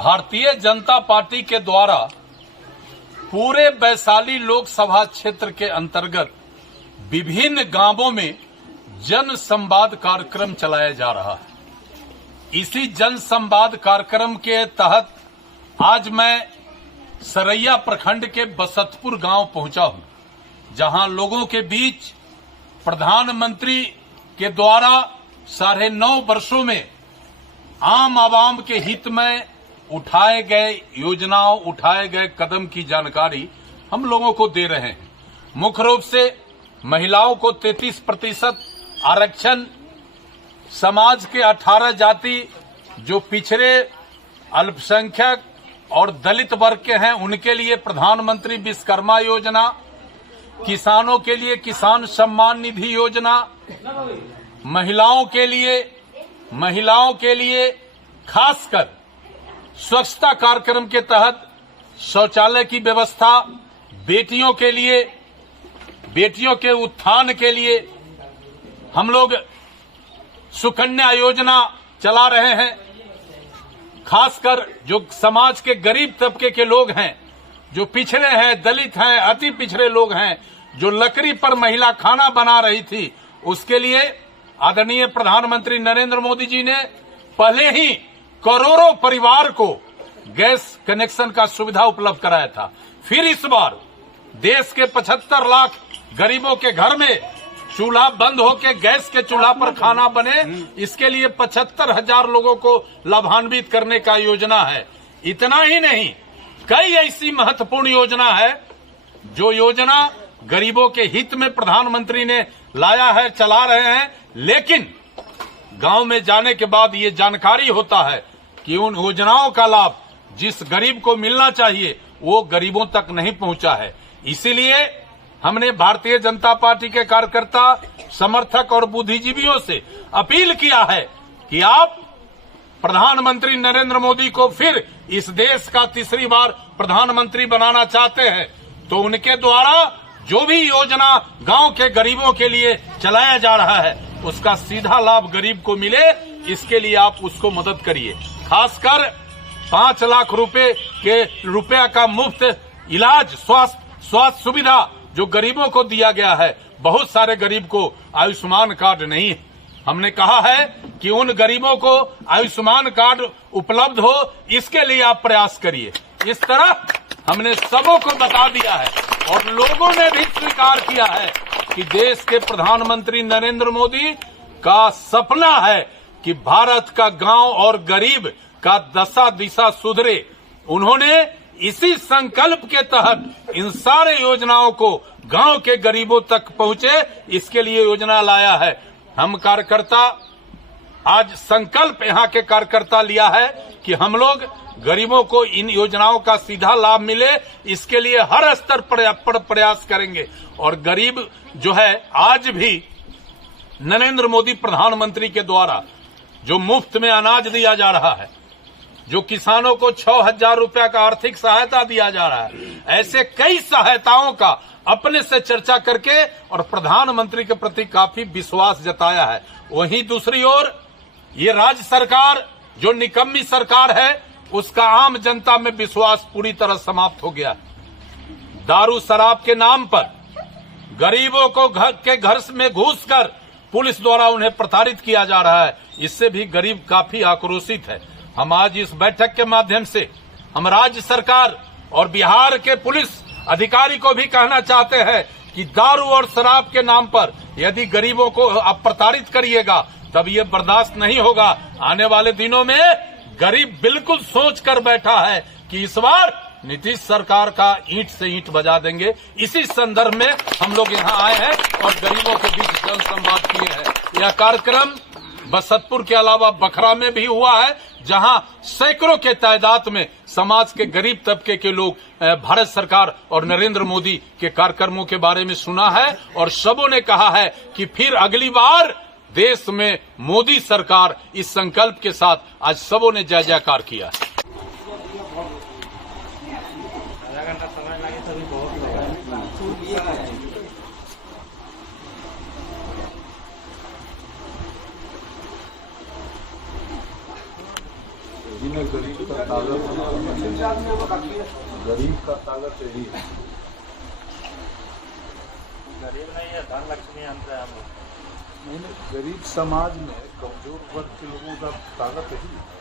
Bharatiya Janata party के द्वारा पूरे वैशाली लोकसभा क्षेत्र के अंतर्गत विभिन्न गांवों में जन संवाद कार्यक्रम चलाया जा रहा है। इसी जन संवाद कार्यक्रम के तहत आज मैं सरैया प्रखंड के बसतपुर गांव पहुंचा हूं, जहां लोगों के बीच प्रधानमंत्री के द्वारा 9.5 वर्षों में आम आवाम के हित में उठाए गए योजनाओं, उठाए गए कदम की जानकारी हम लोगों को दे रहे हैं। मुख्य रूप से महिलाओं को 33% आरक्षण, समाज के 18 जाति जो पिछड़े, अल्पसंख्यक और दलित वर्ग के हैं उनके लिए प्रधानमंत्री विश्वकर्मा योजना, किसानों के लिए किसान सम्मान निधि योजना, महिलाओं के लिए खासकर स्वच्छता कार्यक्रम के तहत शौचालय की व्यवस्था, बेटियों के उत्थान के लिए हम लोग सुकन्या योजना चला रहे हैं। खासकर जो समाज के गरीब तबके के लोग हैं, जो पिछड़े हैं, दलित हैं, अति पिछड़े लोग हैं, जो लकड़ी पर महिला खाना बना रही थी, उसके लिए आदरणीय प्रधानमंत्री नरेंद्र मोदी जी ने पहले ही करोड़ों परिवार को गैस कनेक्शन का सुविधा उपलब्ध कराया था। फिर इस बार देश के 75 लाख गरीबों के घर में चूल्हा बंद होकर गैस के चूल्हा पर खाना बने, इसके लिए 75,000 लोगों को लाभान्वित करने का योजना है। इतना ही नहीं, कई ऐसी महत्वपूर्ण योजना है जो योजना गरीबों के हित में प्रधानमंत्री ने लाया है, चला रहे हैं। लेकिन गांव में जाने के बाद ये जानकारी होता है कि उन योजनाओं का लाभ जिस गरीब को मिलना चाहिए वो गरीबों तक नहीं पहुंचा है। इसीलिए हमने भारतीय जनता पार्टी के कार्यकर्ता, समर्थक और बुद्धिजीवियों से अपील किया है कि आप प्रधानमंत्री नरेंद्र मोदी को फिर इस देश का तीसरी बार प्रधानमंत्री बनाना चाहते हैं तो उनके द्वारा जो भी योजना गांव के गरीबों के लिए चलाया जा रहा है उसका सीधा लाभ गरीब को मिले, इसके लिए आप उसको मदद करिए। खासकर 5 लाख रुपया का मुफ्त इलाज, स्वास्थ्य सुविधा जो गरीबों को दिया गया है। बहुत सारे गरीब को आयुष्मान कार्ड नहीं है। हमने कहा है कि उन गरीबों को आयुष्मान कार्ड उपलब्ध हो, इसके लिए आप प्रयास करिए। इस तरह हमने सबों को बता दिया है और लोगों ने भी स्वीकार किया है कि देश के प्रधानमंत्री नरेंद्र मोदी का सपना है कि भारत का गांव और गरीब का दशा दिशा सुधरे। उन्होंने इसी संकल्प के तहत इन सारे योजनाओं को गांव के गरीबों तक पहुंचे, इसके लिए योजना लाया है। हम कार्यकर्ता आज संकल्प यहाँ के कार्यकर्ता लिया है कि हम लोग गरीबों को इन योजनाओं का सीधा लाभ मिले, इसके लिए हर स्तर पर प्रयास करेंगे। और गरीब जो है, आज भी नरेंद्र मोदी प्रधानमंत्री के द्वारा जो मुफ्त में अनाज दिया जा रहा है, जो किसानों को 6,000 रुपया का आर्थिक सहायता दिया जा रहा है, ऐसे कई सहायताओं का अपने से चर्चा करके और प्रधानमंत्री के प्रति काफी विश्वास जताया है। वहीं दूसरी ओर ये राज्य सरकार जो निकम्मी सरकार है, उसका आम जनता में विश्वास पूरी तरह समाप्त हो गया। दारू शराब के नाम पर गरीबों को घर में घुसकर पुलिस द्वारा उन्हें प्रताड़ित किया जा रहा है। इससे भी गरीब काफी आक्रोशित है। हम आज इस बैठक के माध्यम से हम राज्य सरकार और बिहार के पुलिस अधिकारी को भी कहना चाहते हैं कि दारू और शराब के नाम पर यदि गरीबों को आप प्रताड़ित करिएगा तब ये बर्दाश्त नहीं होगा। आने वाले दिनों में गरीब बिल्कुल सोच कर बैठा है कि इस बार नीतीश सरकार का ईंट से ईंट बजा देंगे। इसी संदर्भ में हम लोग यहाँ आए हैं और गरीबों के बीच जन संवाद किए हैं। यह कार्यक्रम बसतपुर के अलावा बखरा में भी हुआ है, जहां सैकड़ों के तादाद में समाज के गरीब तबके के लोग भारत सरकार और नरेंद्र मोदी के कार्यक्रमों के बारे में सुना है और सबों ने कहा है कि फिर अगली बार देश में मोदी सरकार, इस संकल्प के साथ आज सबों ने जय जयकार किया है। जिन्हें गरीब का ताकत गरीब का ताकत यही है। गरीब नहीं है, धन लक्ष्मी अंत है हम लोग। नहीं, गरीब समाज में कमजोर वर्ग के लोगों का ताकत यही है।